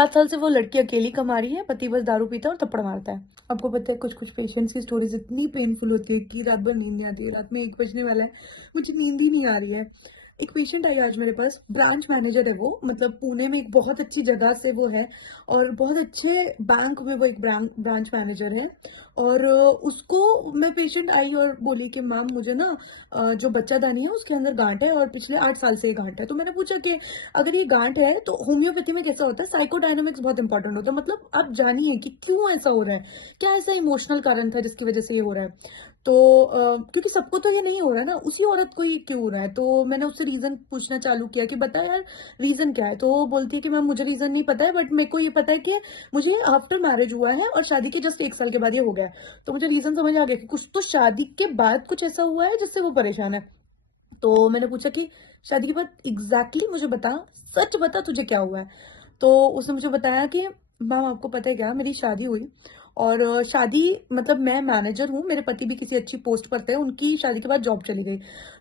7 साल से वो लड़की अकेली कमा रही है, पति बस दारू पीता है और थप्पड़ मारता है। आपको पता है कुछ-कुछ पेशेंट्स की स्टोरीज़ इतनी पेनफुल होती है कि रात भर नींद नहीं आती है। रात में 1 बजने वाला है, मुझे नींद ही नहीं आ रही है। एक पेशेंट आई आज मेरे पास, ब्रांच मैनेजर है वो, मतलब पुणे में एक बहुत अच्छी जगह से वो है और बहुत अच्छे बैंक में वो एक ब्रांच मैनेजर है। और उसको मैं पेशेंट आई और बोली कि मैम मुझे ना जो बच्चादानी है उसके अंदर गाँठ है और पिछले 8 साल से ये गाँठ है। तो मैंने पूछा कि अगर ये गाँठ है तो होम्योपैथी में कैसा होता है, साइकोडायनामिक्स बहुत इंपॉर्टेंट होता है, मतलब आप जानिए कि क्यों ऐसा हो रहा है, क्या ऐसा इमोशनल कारण था जिसकी वजह से ये हो रहा है। तो क्योंकि सबको तो ये नहीं हो रहा है ना, उसी औरत को ये क्यों हो रहा है। तो मैंने उससे रीजन पूछना चालू किया कि बता यार रीजन क्या है। तो वो बोलती है कि मैम मुझे रीजन नहीं पता है, बट मेरे को ये पता है कि मुझे आफ्टर मैरिज हुआ है और शादी के जस्ट 1 साल के बाद ये हो गया है। तो मुझे रीजन समझ आ गया कि कुछ तो शादी के बाद कुछ ऐसा हुआ है जिससे वो परेशान है। तो मैंने पूछा कि शादी के बाद एग्जैक्टली मुझे बता, सच बता तुझे क्या हुआ है। तो उसने मुझे बताया कि मैम आपको पता है क्या, मेरी शादी हुई और शादी मतलब मैं मैनेजर हूँ, मेरे पति भी किसी अच्छी पोस्ट पर थे, उनकी शादी के बाद जॉब चली गई।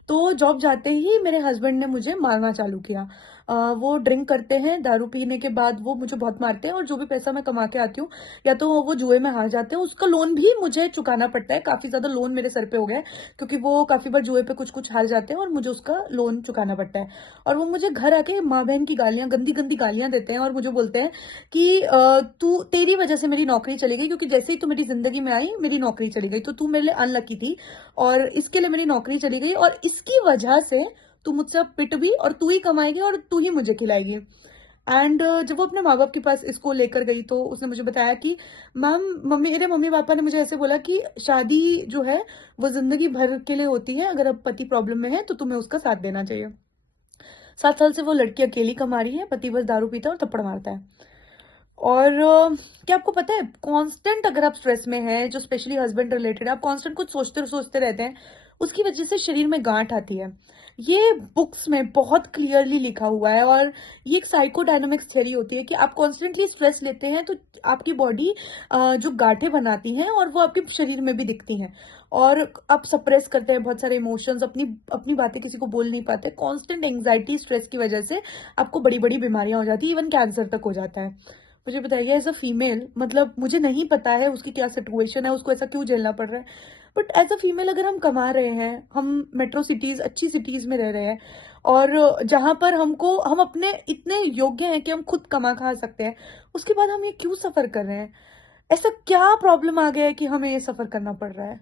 तो जॉब जाते ही मेरे हस्बैंड ने मुझे मारना चालू किया। वो ड्रिंक करते हैं, दारू पीने के बाद वो मुझे बहुत मारते हैं और जो भी पैसा मैं कमा के आती हूँ या तो वो जुए में हार जाते हैं, उसका लोन भी मुझे चुकाना पड़ता है। काफी ज्यादा लोन मेरे सर पे हो गया है क्योंकि वो काफी बार जुए पे कुछ कुछ हार जाते हैं और मुझे उसका लोन चुकाना पड़ता है। और वो मुझे घर आके माँ बहन की गालियां, गंदी गंदी गालियां देते हैं और मुझे बोलते हैं कि तू तेरी वजह से मेरी नौकरी चली गई, क्योंकि जैसे ही तू मेरी जिंदगी में आई मेरी नौकरी चली गई, तो तू मेरे लिए अनलकी थी और इसके लिए मेरी नौकरी चली गई और इसकी वजह से तू मुझसे अब पिट भी और तू ही कमाएगी और तू ही मुझे खिलाएगी। एंड जब वो अपने माँ बाप के पास इसको लेकर गई तो उसने मुझे बताया कि मैम मेरे मम्मी पापा ने मुझे ऐसे बोला कि शादी जो है वो जिंदगी भर के लिए होती है, अगर अब पति प्रॉब्लम में है तो तुम्हें उसका साथ देना चाहिए। 7 साल से वो लड़की अकेली कमा रही है, पति बस दारू पीता है और थप्पड़ मारता है। और क्या आपको पता है, कांस्टेंट अगर आप स्ट्रेस में हैं, जो स्पेशली हस्बैंड रिलेटेड, आप कांस्टेंट कुछ सोचते सोचते रहते हैं, उसकी वजह से शरीर में गांठ आती है। ये बुक्स में बहुत क्लियरली लिखा हुआ है और ये एक साइकोडायनामिक्स थ्योरी होती है कि आप कॉन्स्टेंटली स्ट्रेस लेते हैं तो आपकी बॉडी जो गांठें बनाती हैं और वो आपके शरीर में भी दिखती हैं और आप सप्रेस करते हैं बहुत सारे इमोशंस, अपनी अपनी बातें किसी को बोल नहीं पाते। कांस्टेंट एंग्जाइटी स्ट्रेस की वजह से आपको बड़ी बड़ी बीमारियां हो जाती है, इवन कैंसर तक हो जाता है। मुझे बताइए एज अ फीमेल, मतलब मुझे नहीं पता है उसकी क्या सिचुएशन है, उसको ऐसा क्यों झेलना पड़ रहा है, बट एज अ फीमेल अगर हम कमा रहे हैं, हम मेट्रो सिटीज अच्छी सिटीज में रह रहे हैं और जहां पर हम अपने इतने योग्य हैं कि हम खुद कमा खा सकते हैं, उसके बाद हम ये क्यों सफर कर रहे हैं। ऐसा क्या प्रॉब्लम आ गया है कि हमें ये सफर करना पड़ रहा है।